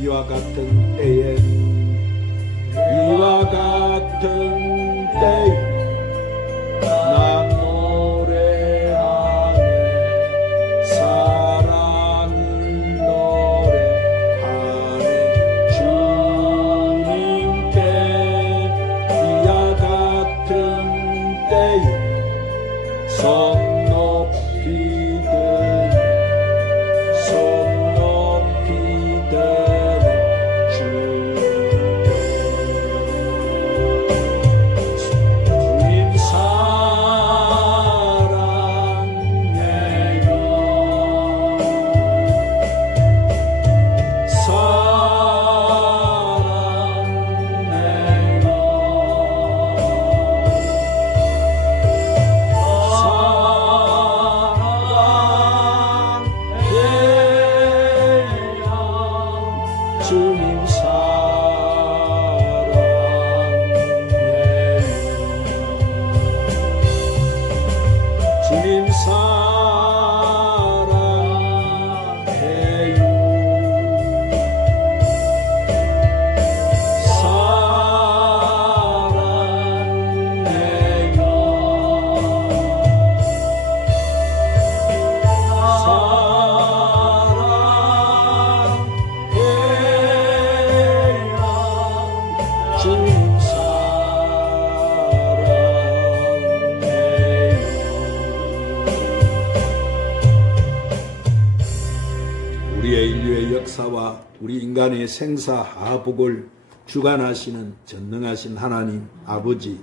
이와 같은 때에 이와 같은 때에 나 노래하네 사랑을 노래하네 주님께 이와 같은 때에 손 높이 드네 손 높이 드네 주님 사랑해요 주님 사랑해요 주님 우리의 인류의 역사와 우리 인간의 생사하복을 주관하시는 전능하신 하나님 아버지,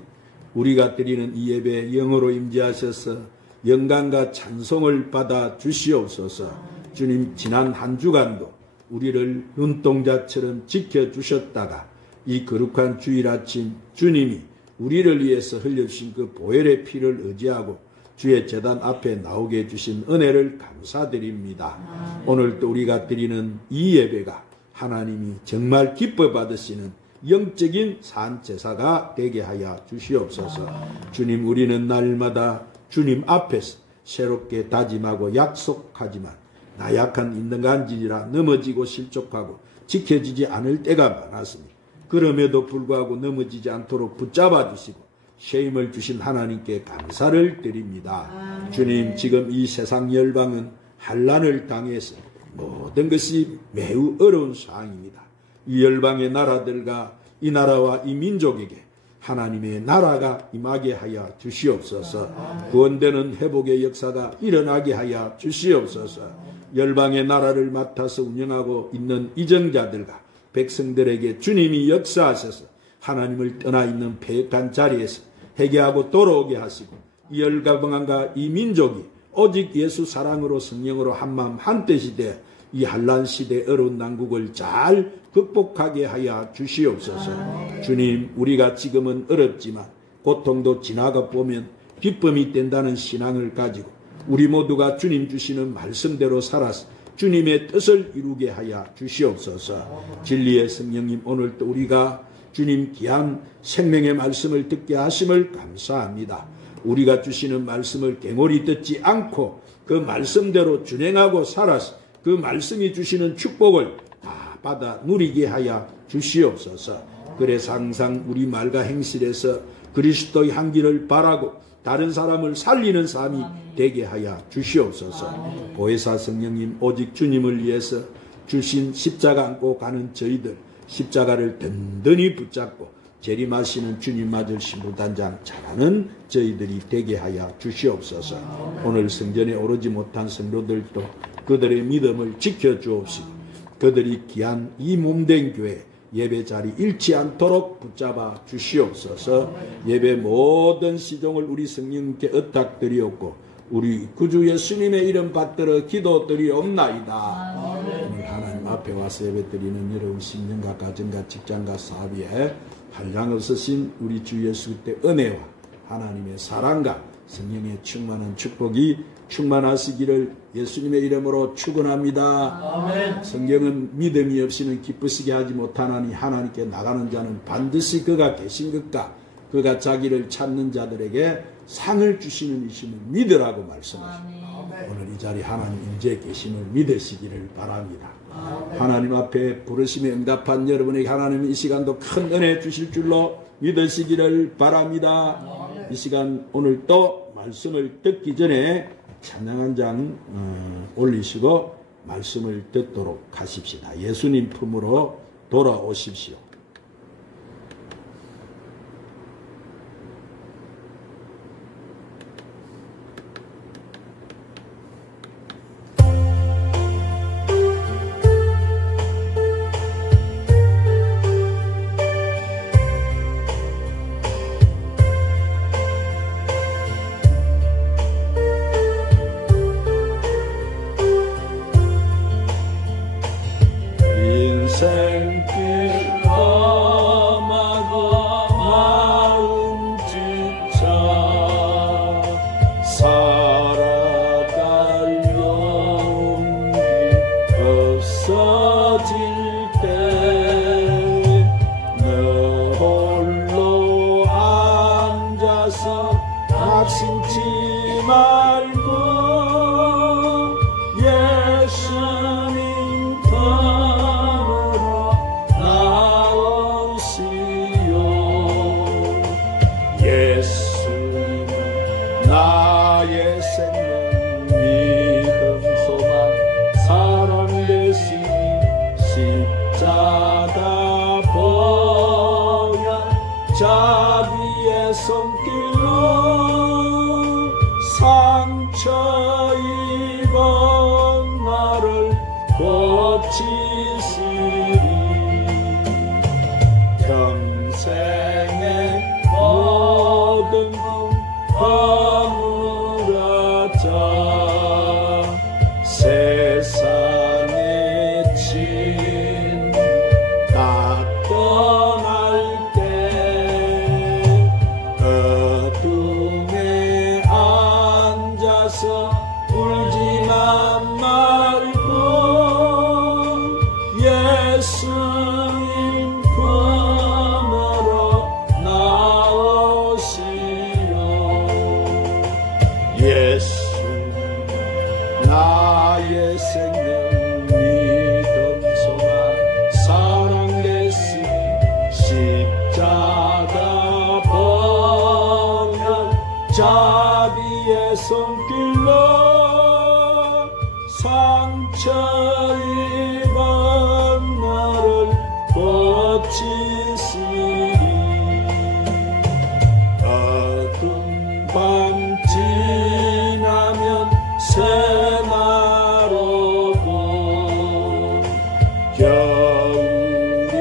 우리가 드리는 이 예배에 영으로 임재하셔서 영광과 찬송을 받아 주시옵소서. 주님, 지난 한 주간도 우리를 눈동자처럼 지켜주셨다가 이 거룩한 주일 아침 주님이 우리를 위해서 흘려주신 그 보혈의 피를 의지하고 주의 제단 앞에 나오게 해주신 은혜를 감사드립니다. 오늘도 우리가 드리는 이 예배가 하나님이 정말 기뻐 받으시는 영적인 산제사가 되게 하여 주시옵소서. 주님, 우리는 날마다 주님 앞에서 새롭게 다짐하고 약속하지만 나약한 인간지라 넘어지고 실족하고 지켜지지 않을 때가 많았습니다. 그럼에도 불구하고 넘어지지 않도록 붙잡아 주시고 쉼을 주신 하나님께 감사를 드립니다. 주님, 지금 이 세상 열방은 환난을 당해서 모든 것이 매우 어려운 상황입니다. 이 열방의 나라들과 이 나라와 이 민족에게 하나님의 나라가 임하게 하여 주시옵소서. 구원되는 회복의 역사가 일어나게 하여 주시옵소서. 열방의 나라를 맡아서 운영하고 있는 이정자들과 백성들에게 주님이 역사하셔서 하나님을 떠나 있는 패역한 자리에서 회개하고 돌아오게 하시고 이 열방과 이 민족이 오직 예수 사랑으로 성령으로 한마음 한뜻이 되어 이 환난 시대 어려운 난국을 잘 극복하게 하여 주시옵소서. 주님, 우리가 지금은 어렵지만 고통도 지나가 보면 기쁨이 된다는 신앙을 가지고 우리 모두가 주님 주시는 말씀대로 살아서 주님의 뜻을 이루게 하여 주시옵소서. 진리의 성령님, 오늘도 우리가 주님 귀한 생명의 말씀을 듣게 하심을 감사합니다. 우리가 주시는 말씀을 갱홀히 듣지 않고 그 말씀대로 준행하고 살아서 그 말씀이 주시는 축복을 다 받아 누리게 하여 주시옵소서. 그래서 항상 우리 말과 행실에서 그리스도의 향기를 바라고 다른 사람을 살리는 삶이 되게 하여 주시옵소서. 보혜사 성령님, 오직 주님을 위해서 주신 십자가 안고 가는 저희들, 십자가를 든든히 붙잡고 재림하시는 주님 맞을 신부단장 잘하는 저희들이 되게 하여 주시옵소서. 오늘 성전에 오르지 못한 성도들도 그들의 믿음을 지켜주옵시고 그들이 귀한 이 몸된 교회 예배 자리 잃지 않도록 붙잡아 주시옵소서. 예배 모든 시종을 우리 성령님께 의탁드리옵고 우리 구주 예수님의 이름 받들어 기도드리옵나이다. 오늘 하나님 앞에 와서 예배드리는 여러분 신령과 가정과 직장과 사업에 한량 없으신 우리 주 예수 그리스도의 은혜와 하나님의 사랑과 성령의 충만한 축복이 충만하시기를 예수님의 이름으로 축원합니다. 아멘. 성경은 믿음이 없이는 기쁘시게 하지 못하나니 하나님께 나가는 자는 반드시 그가 계신 것과 그가 자기를 찾는 자들에게 상을 주시는 이심을 믿으라고 말씀하십니다. 오늘 이 자리 하나님 임재 계심을 믿으시기를 바랍니다. 하나님 앞에 부르심에 응답한 여러분에게 하나님은 이 시간도 큰 은혜 주실 줄로 믿으시기를 바랍니다. 이 시간 오늘 또 말씀을 듣기 전에 찬양 한 장 올리시고 말씀을 듣도록 하십시다. 예수님 품으로 돌아오십시오. 자비의 손길로 상처 입은 나를 고치시리. 평생의 모든 허물하자 세상의 진 다 떠날 때 어둠에 앉아서 울지만 말고 예수님 품으로 나오시오. 예수 나의 생명 믿음 소망 사랑 대신 십자가 보혈 자비의 손길로 상처 입은 나를 고치시리. 어두운 밤 지나면 새날 오고 겨울이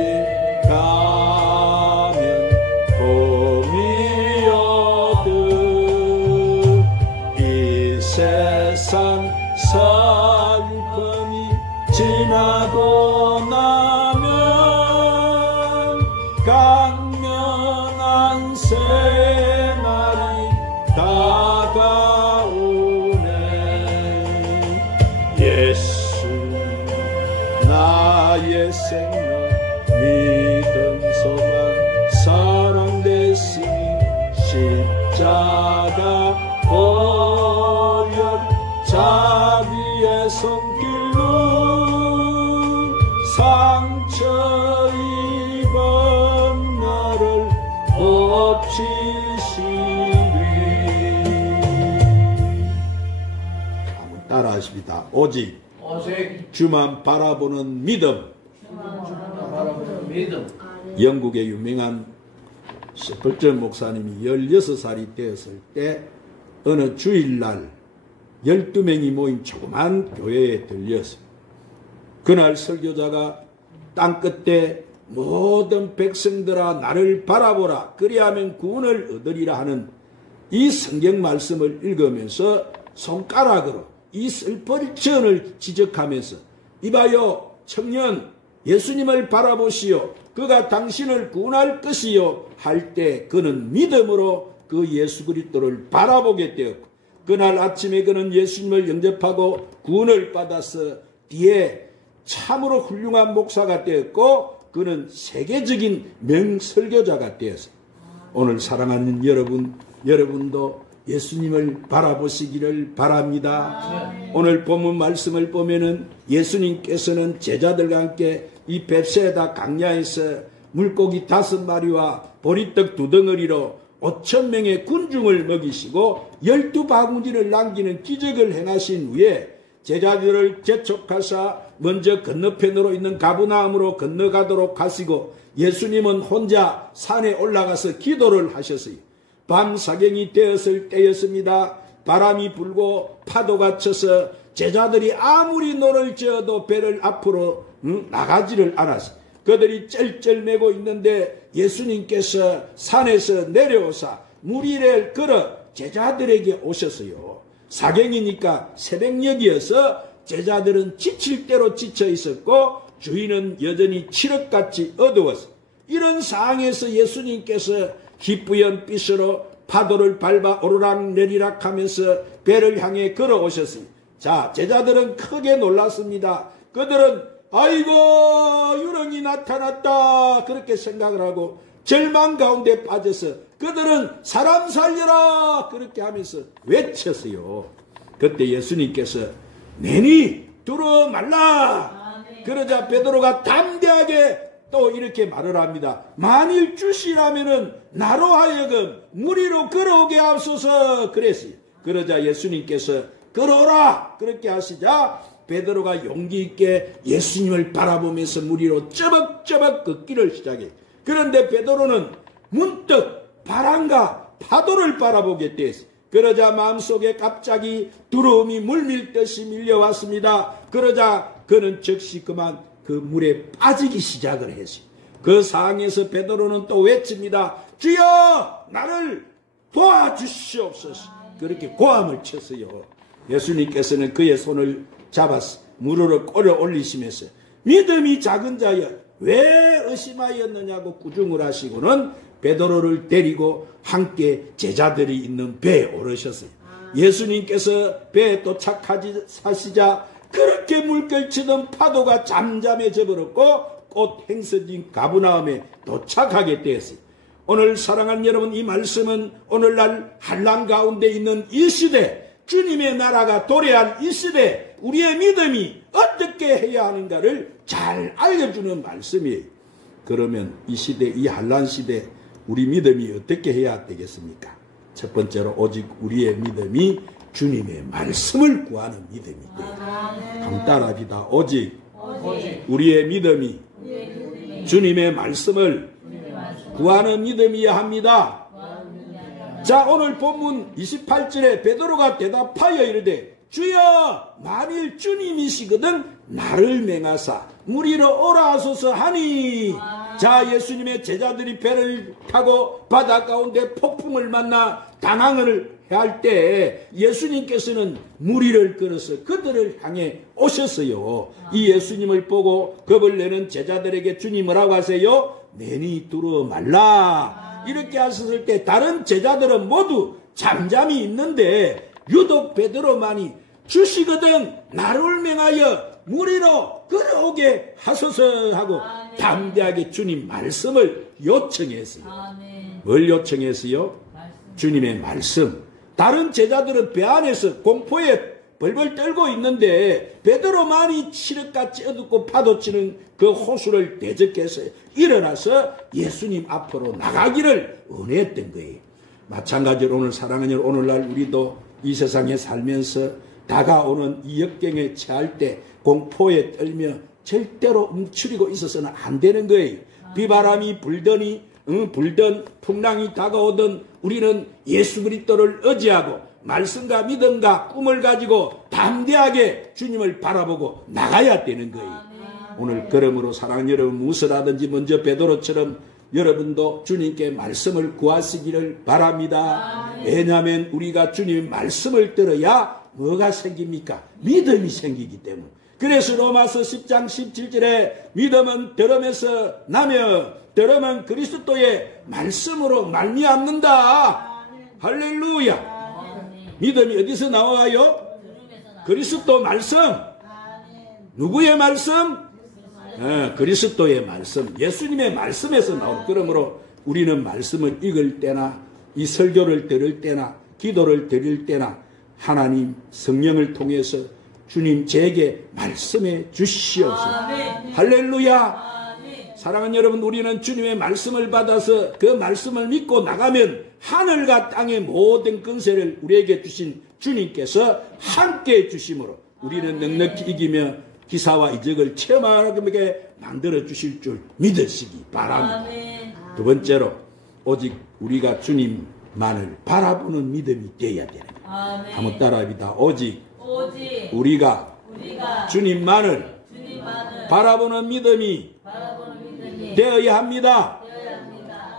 가면 봄이 오듯 이 세상 슬픔이 지나고 나면 강렬한 새날이 다가오네. 예수 나의 생명 믿음 소망 사랑 대신 십자가 보혈 자비의 손길로 상처 입은 나를 고치시리. 한번 따라하십니다. 오직 주만 바라보는 믿음. 영국의 유명한 셰플전 목사님이 16살이 되었을 때 어느 주일날 12명이 모인 조그만 교회에 들렸어요. 그날 설교자가 땅끝에 모든 백성들아 나를 바라보라 그리하면 구원을 얻으리라 하는 이 성경 말씀을 읽으면서 손가락으로 이 슬퍼지언을 지적하면서 이봐요 청년 예수님을 바라보시오 그가 당신을 구원할 것이요 할 때 그는 믿음으로 그 예수 그리스도를 바라보게 되었고 그날 아침에 그는 예수님을 영접하고 구원을 받아서 뒤에 참으로 훌륭한 목사가 되었고 그는 세계적인 명설교자가 되었어요. 오늘 사랑하는 여러분도 예수님을 바라보시기를 바랍니다. 오늘 본문 말씀을 보면은 예수님께서는 제자들과 함께 이 벳세다 강야에서 물고기 5마리와 보리떡 2덩어리로 5,000명의 군중을 먹이시고 12바구니를 남기는 기적을 행하신 후에 제자들을 재촉하사 먼저 건너편으로 있는 가브나움으로 건너가도록 하시고 예수님은 혼자 산에 올라가서 기도를 하셨어요. 밤 사경이 되었을 때였습니다. 바람이 불고 파도가 쳐서 제자들이 아무리 노를 저어도 배를 앞으로 나가지를 않았어요. 그들이 쩔쩔매고 있는데 예수님께서 산에서 내려오사 물 위를 걸어 제자들에게 오셨어요. 사경이니까 새벽녘이어서 제자들은 지칠 대로 지쳐 있었고 주위는 여전히 칠흑같이 어두웠어요. 이런 상황에서 예수님께서 희뿌연 빛으로 파도를 밟아 오르락내리락 하면서 배를 향해 걸어오셨어요. 자, 제자들은 크게 놀랐습니다. 그들은 아이고 유령이 나타났다 그렇게 생각을 하고 절망 가운데 빠져서 그들은 사람 살려라 그렇게 하면서 외쳤어요. 그때 예수님께서 내니 두려워 말라. 그러자 베드로가 담대하게 또 이렇게 말을 합니다. 만일 주시라면은 나로 하여금 물 위로 걸어오게 하옵소서 그랬어요. 그러자 예수님께서 걸어오라 그렇게 하시자 베드로가 용기 있게 예수님을 바라보면서 물 위로 쩌벅쩌벅 걷기를 시작해요. 그런데 베드로는 문득 바람과 파도를 바라보게 됐어요. 그러자 마음속에 갑자기 두려움이 물밀듯이 밀려왔습니다. 그러자 그는 즉시 그만 그 물에 빠지기 시작을 했어요. 그 상황에서 베드로는 또 외칩니다. 주여 나를 도와주시옵소서. 그렇게 고함을 쳤어요. 예수님께서는 그의 손을 잡아서 무릎을 끌어 올리시면서 믿음이 작은 자여 왜 의심하였느냐고 꾸중을 하시고는 베드로를 데리고 함께 제자들이 있는 배에 오르셨어요. 예수님께서 배에 도착하시자 그렇게 물결치던 파도가 잠잠해져 버렸고 곧 행선진 가브나움에 도착하게 되었어요. 오늘 사랑하는 여러분, 이 말씀은 오늘날 환난 가운데 있는 이 시대, 주님의 나라가 도래할 이 시대 우리의 믿음이 어떻게 해야 하는가를 잘 알려주는 말씀이에요. 그러면 이 시대, 이 환난 시대 우리 믿음이 어떻게 해야 되겠습니까? 첫 번째로 오직 우리의 믿음이 주님의 말씀을 구하는 믿음이고, 따라합니다. 오직 우리의 믿음이 주님의 말씀을 구하는 믿음이어야 합니다. 자, 오늘 본문 28절에 베드로가 대답하여 이르되 주여 만일 주님이시거든 나를 맹하사 물 위로 오라 하소서 하니. 자, 예수님의 제자들이 배를 타고 바다 가운데 폭풍을 만나 당황을 할 때 예수님께서는 물 위를 걸어서 그들을 향해 오셨어요. 이 예수님을 보고 겁을 내는 제자들에게 주님 뭐라고 하세요? 내니 두려워 말라. 이렇게 하셨을 때 다른 제자들은 모두 잠잠히 있는데 유독 베드로만이 주시거든 나를 명하여 물 위로 걸어오게 하소서 하고 담대하게 주님 말씀을 요청했어요. 뭘 요청했어요? 주님의 말씀. 다른 제자들은 배 안에서 공포에 벌벌 떨고 있는데 베드로만이 칠흑같이 어둡고 파도치는 그 호수를 대적해서 일어나서 예수님 앞으로 나가기를 원했던 거예요. 마찬가지로 오늘 사랑하는 여러분, 오늘날 우리도 이 세상에 살면서 다가오는 이 역경에 처할 때 공포에 떨며 절대로 움츠리고 있어서는 안 되는 거예요. 비바람이 불던 풍랑이 다가오던 우리는 예수 그리스도를 의지하고 말씀과 믿음과 꿈을 가지고 담대하게 주님을 바라보고 나가야 되는 거예요. 오늘 그러므로 사랑하는 여러분, 무엇이라든지 먼저 베드로처럼 여러분도 주님께 말씀을 구하시기를 바랍니다. 왜냐하면 우리가 주님 말씀을 들어야 뭐가 생깁니까? 믿음이 생기기 때문에. 그래서 로마서 10장 17절에 믿음은 들음에서 나며 들음은 그리스도의 말씀으로 말미암는다. 할렐루야. 믿음이 어디서 나와요? 그리스도 말씀. 누구의 말씀? 그리스도의 말씀. 예수님의 말씀에서 나오고, 그러므로 우리는 말씀을 읽을 때나 이 설교를 들을 때나 기도를 드릴 때나 하나님 성령을 통해서 주님 제게 말씀해 주시옵소서. 할렐루야. 사랑하는 여러분, 우리는 주님의 말씀을 받아서 그 말씀을 믿고 나가면 하늘과 땅의 모든 권세를 우리에게 주신 주님께서 함께 주심으로 우리는 넉넉히 이기며 기사와 이적을 체험하게 만들어 주실 줄 믿으시기 바랍니다. 두 번째로, 오직 우리가 주님만을 바라보는 믿음이 되어야 되는 거예요. 한번 따라합니다. 오직 우리가 주님만을 바라보는 믿음이 되어야 합니다.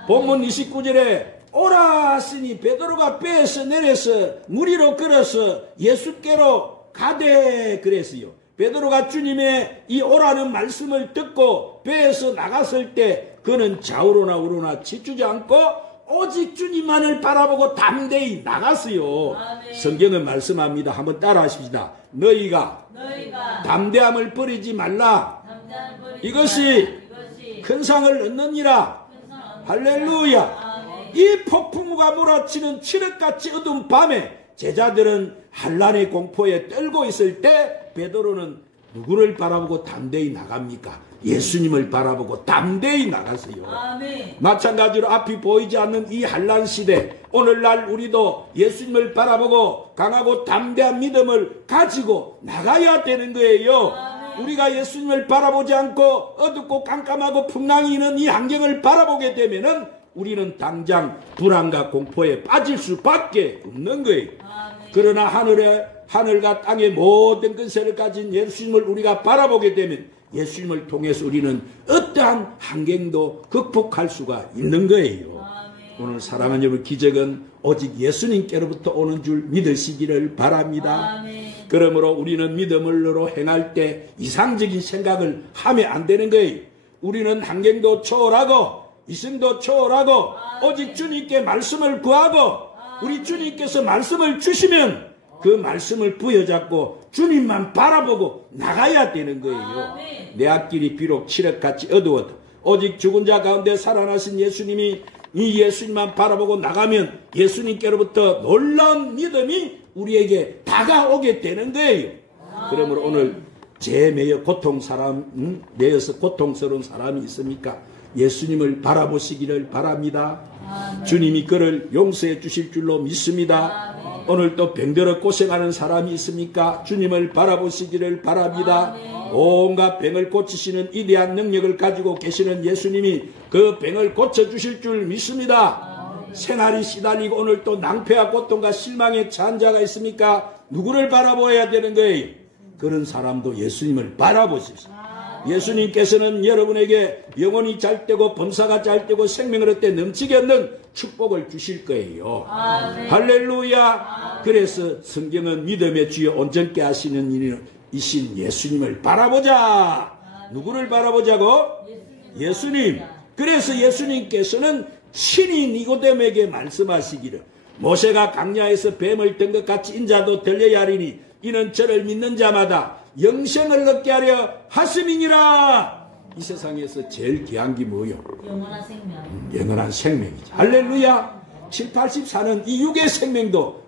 본문 29절에 오라 하시니 베드로가 배에서 내려서 물 위로 걸어서 예수께로 가되 그랬어요. 베드로가 주님의 이 오라는 말씀을 듣고 배에서 나갔을 때 그는 좌우로나 우로나 치추지 않고 오직 주님만을 바라보고 담대히 나갔어요. 성경은 말씀합니다. 한번 따라 하십시다. 너희가 담대함을 버리지 말라. 이것이 큰 상을 얻느니라. 할렐루야. 이 폭풍우가 몰아치는 칠흑같이 어두운 밤에 제자들은 한란의 공포에 떨고 있을 때 베드로는 누구를 바라보고 담대히 나갑니까? 예수님을 바라보고 담대히 나갔어요. 마찬가지로 앞이 보이지 않는 이 한란 시대, 오늘날 우리도 예수님을 바라보고 강하고 담대한 믿음을 가지고 나가야 되는 거예요. 우리가 예수님을 바라보지 않고 어둡고 깜깜하고 풍랑이 있는 이 환경을 바라보게 되면은 우리는 당장 불안과 공포에 빠질 수밖에 없는 거예요. 그러나 하늘과 땅의 모든 권세를 가진 예수님을 우리가 바라보게 되면 예수님을 통해서 우리는 어떠한 환경도 극복할 수가 있는 거예요. 오늘 사랑하는 여러분, 기적은 오직 예수님께로부터 오는 줄 믿으시기를 바랍니다. 그러므로 우리는 믿음으로 행할 때 이상적인 생각을 하면 안 되는 거예요. 우리는 환경도 초월하고 이승도 초월하고 오직 주님께 말씀을 구하고 우리 주님께서 말씀을 주시면 그 말씀을 부여잡고 주님만 바라보고 나가야 되는 거예요. 내 앞길이 비록 칠흑같이 어두워도 오직 죽은 자 가운데 살아나신 예수님이 이 예수님만 바라보고 나가면 예수님께로부터 놀라운 믿음이 우리에게 다가오게 되는 거예요. 그러므로 오늘 죄 매여 매여서 고통스러운 사람이 있습니까? 예수님을 바라보시기를 바랍니다. 주님이 그를 용서해 주실 줄로 믿습니다. 오늘 또 병들어 고생하는 사람이 있습니까? 주님을 바라보시기를 바랍니다. 온갖 병을 고치시는 위대한 능력을 가지고 계시는 예수님이 그 병을 고쳐주실 줄 믿습니다. 생활이 시달리고 오늘 또 낭패와 고통과 실망에 처한 자가 있습니까? 누구를 바라보아야 되는 거예요? 그런 사람도 예수님을 바라보십시오. 예수님께서는 여러분에게 영혼이 잘되고 범사가 잘되고 생명을 얻되 넘치게 얻는 축복을 주실 거예요. 할렐루야. 그래서 성경은 믿음의 주여 온전케 하시는 이신 예수님을 바라보자. 누구를 바라보자고? 예수님. 그래서 예수님께서는 친히 니고데모에게 말씀하시기를 모세가 광야에서 뱀을 든 것 같이 인자도 들려야 하리니 이는 저를 믿는 자마다 영생을 얻게 하려 하심이니라. 이 세상에서 제일 귀한 게 뭐요? 영원한 생명. 영원한 생명이죠. 할렐루야. 7, 80사는 이 육의 생명도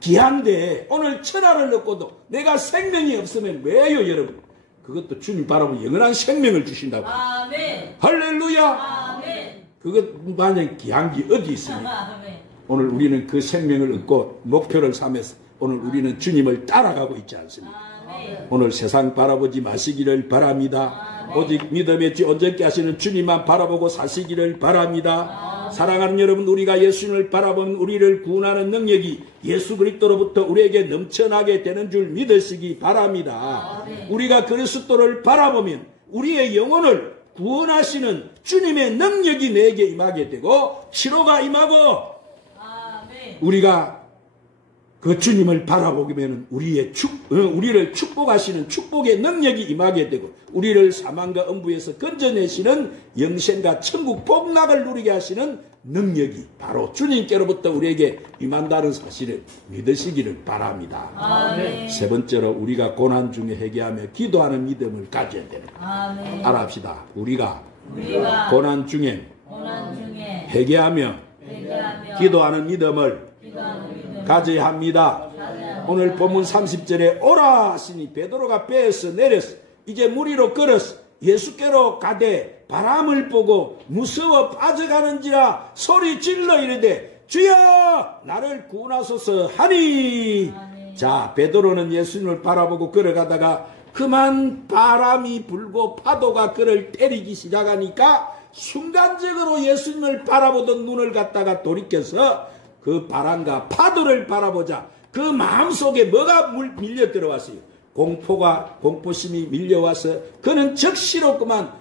귀한데 오늘 천하를 얻고도 내가 생명이 없으면 왜요, 여러분? 그것도 주님 바라보면 영원한 생명을 주신다고. 아멘. 할렐루야. 아멘. 그것 만약 귀한 게 어디 있습니까? 아멘. 오늘 우리는 그 생명을 얻고 목표를 삼아서 오늘 우리는 주님을 따라가고 있지 않습니까? 아멘. 오늘 세상 바라보지 마시기를 바랍니다. 오직 믿음의 주 온전케 하시는 주님만 바라보고 사시기를 바랍니다. 사랑하는 여러분, 우리가 예수님을 바라보면 우리를 구원하는 능력이 예수 그리스도로부터 우리에게 넘쳐나게 되는 줄 믿으시기 바랍니다. 우리가 그리스도를 바라보면 우리의 영혼을 구원하시는 주님의 능력이 내게 임하게 되고 치료가 임하고 우리가 그 주님을 바라보면 우리를 축복하시는 축복의 능력이 임하게 되고 우리를 사망과 음부에서 건져내시는 영생과 천국 복락을 누리게 하시는 능력이 바로 주님께로부터 우리에게 임한다는 사실을 믿으시기를 바랍니다. 아멘. 세 번째로 우리가 고난 중에 회개하며 기도하는 믿음을 가져야 됩니다. 아멘. 알아합시다. 우리가 고난 중에 회개하며 기도하는 믿음을 가져야 합니다. 오늘 본문 30절에 오라 하시니 베드로가 배에서 내렸어. 이제 물 위로 걸었어. 예수께로 가되 바람을 보고 무서워 빠져가는지라 소리 질러 이르되 주여 나를 구원하소서 하니. 자, 베드로는 예수님을 바라보고 걸어가다가 그만 바람이 불고 파도가 그를 때리기 시작하니까 순간적으로 예수님을 바라보던 눈을 갖다가 돌이켜서 그 바람과 파도를 바라보자 그 마음속에 뭐가 밀려 들어왔어요? 공포심이 밀려와서 그는 즉시로 그만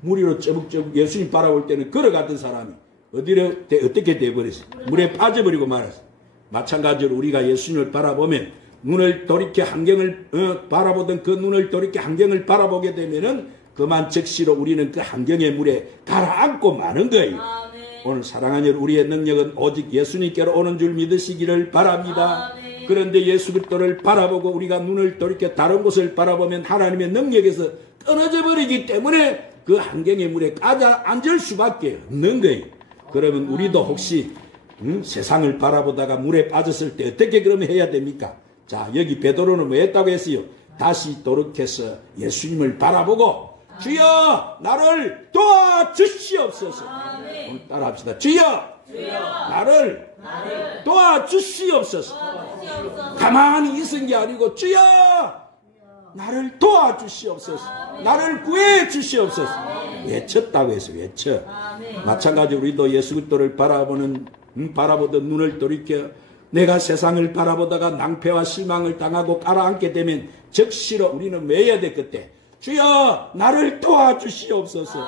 물 위로 쩌북쩌북 예수님 바라볼 때는 걸어가던 사람이 어떻게 돼버렸어요? 물에 빠져버리고 말았어요. 마찬가지로 우리가 예수님을 바라보면 눈을 돌이켜 환경을 바라보던 그 눈을 돌이켜 환경을 바라보게 되면은 그만 즉시로 우리는 그 환경의 물에 가라앉고 마는 거예요. 오늘 사랑하는 여러분, 우리의 능력은 오직 예수님께로 오는 줄 믿으시기를 바랍니다. 그런데 예수 그리스도를 바라보고 우리가 눈을 돌이켜 다른 곳을 바라보면 하나님의 능력에서 끊어져 버리기 때문에 그 환경의 물에 가라앉을 수밖에 없는 거예요. 그러면 우리도 혹시 세상을 바라보다가 물에 빠졌을 때 어떻게 그러면 해야 됩니까? 자, 여기 베드로는 뭐 했다고 했어요? 다시 돌이켜서 예수님을 바라보고 주여 나를 도와주시옵소서. 오늘 따라합시다. 주여 나를 도와주시옵소서. 가만히 있은 게 아니고 주여 나를 도와주시옵소서. 나를 구해 주시옵소서. 외쳤다고 해서 외쳐. 마찬가지로 우리도 예수 그리스도를 바라보던 눈을 돌이켜 내가 세상을 바라보다가 낭패와 실망을 당하고 가라앉게 되면 즉시로 우리는 왜 해야 돼? 그때 주여 나를 도와주시옵소서.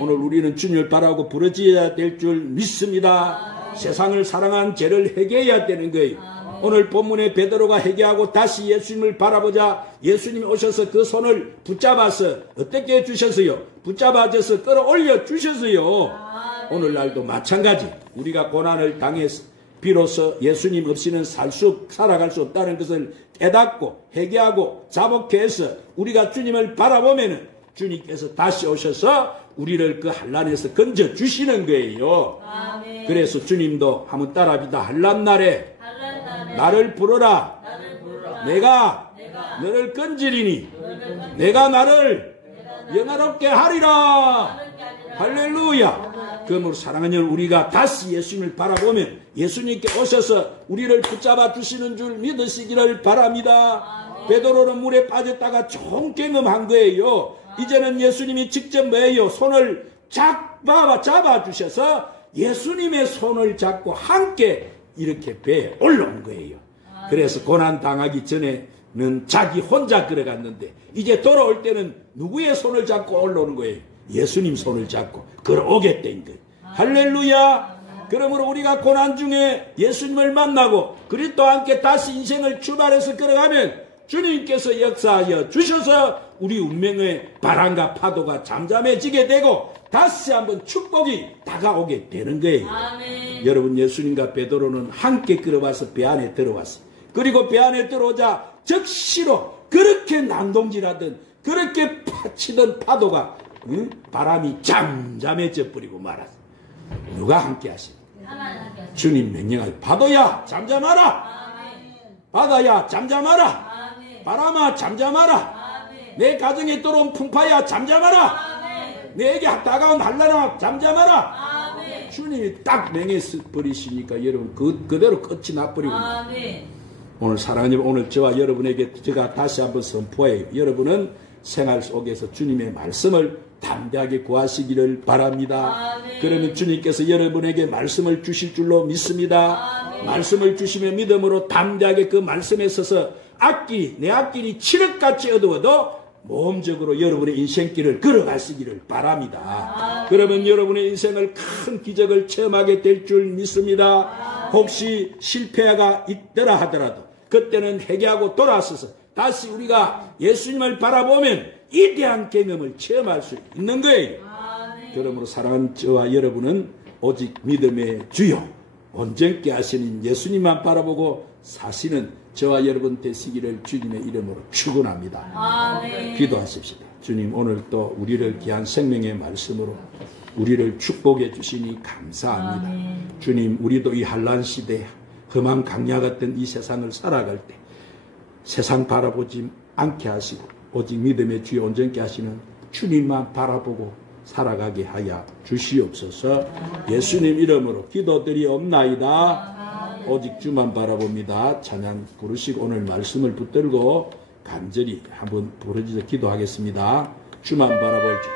오늘 우리는 주님을 바라고 부르짖어야 될 줄 믿습니다. 세상을 사랑한 죄를 회개해야 되는 거예요. 오늘 본문에 베드로가 회개하고 다시 예수님을 바라보자 예수님이 오셔서 그 손을 붙잡아서 어떻게 해주셨어요? 붙잡아줘서 끌어올려 주셨어요. 오늘날도 마찬가지 우리가 고난을 당해서 비로소 예수님 없이는 살아갈 수 없다는 것을 깨닫고 회개하고 자복해서 우리가 주님을 바라보면 주님께서 다시 오셔서 우리를 그 환난에서 건져 주시는 거예요. 그래서 주님도 한번 따라합니다. 환난날에 나를 부르라. 내가 너를 건지리니 내가 나를 영화롭게 하리라. 할렐루야. 그러므로 사랑하는 여러분, 우리가 다시 예수님을 바라보면 예수님께 오셔서 우리를 붙잡아 주시는 줄 믿으시기를 바랍니다. 베드로는 물에 빠졌다가 좀 경험한 거예요. 이제는 예수님이 직접 뭐예요? 손을 잡아 주셔서 예수님의 손을 잡고 함께 이렇게 배에 올라온 거예요. 그래서 고난 당하기 전에는 자기 혼자 걸어갔는데 이제 돌아올 때는 누구의 손을 잡고 올라오는 거예요? 예수님 손을 잡고 걸어오게 된 거예요. 할렐루야. 그러므로 우리가 고난 중에 예수님을 만나고 그리스도와 함께 다시 인생을 출발해서 걸어가면 주님께서 역사하여 주셔서 우리 운명의 바람과 파도가 잠잠해지게 되고 다시 한번 축복이 다가오게 되는 거예요. 여러분, 예수님과 베드로는 함께 걸어와서 배 안에 들어왔어요. 그리고 배 안에 들어오자 즉시로 그렇게 난동질하던 그렇게 파치던 파도가 바람이 잠잠해져 버리고 말았어요. 누가 함께 하십니까? 주님 명령하여 파도야 잠잠하라. 바다야 잠잠하라. 바람아 잠잠하라. 내 가정에 들어온 풍파야 잠잠하라. 내게 다가온 환난아 잠잠하라. 주님이 딱 명해서 버리시니까 여러분 그대로 끝이 나버리고 오늘 사랑하는 여러분, 오늘 저와 여러분에게 제가 다시 한번 선포해요. 여러분은 생활 속에서 주님의 말씀을 담대하게 구하시기를 바랍니다. 그러면 주님께서 여러분에게 말씀을 주실 줄로 믿습니다. 말씀을 주시면 믿음으로 담대하게 그 말씀에 서서 내 앞길이 칠흑같이 어두워도 모험적으로 여러분의 인생길을 걸어가시기를 바랍니다. 그러면 여러분의 인생을 큰 기적을 체험하게 될 줄 믿습니다. 혹시 실패가 있더라 하더라도 그때는 회개하고 돌아서서 다시 우리가 예수님을 바라보면 위대한 경험을 체험할 수 있는 거예요. 그러므로 사랑하는 저와 여러분은 오직 믿음의 주요 온전케 하시는 예수님만 바라보고 사시는 저와 여러분 되시기를 주님의 이름으로 축원합니다. 기도하십시다. 주님, 오늘 또 우리를 귀한 생명의 말씀으로 우리를 축복해 주시니 감사합니다. 주님, 우리도 이 환난 시대에 험한 강야 같은 이 세상을 살아갈 때 세상 바라보지 않게 하시고 오직 믿음의 주에 온전케 하시는 주님만 바라보고 살아가게 하여 주시옵소서. 예수님 이름으로 기도드리옵나이다. 오직 주만 바라봅니다. 찬양 부르시고 오늘 말씀을 붙들고 간절히 한번 부르짖어 기도하겠습니다. 주만 바라볼 주.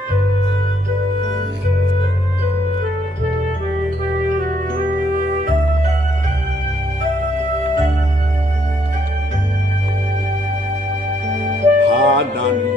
하나님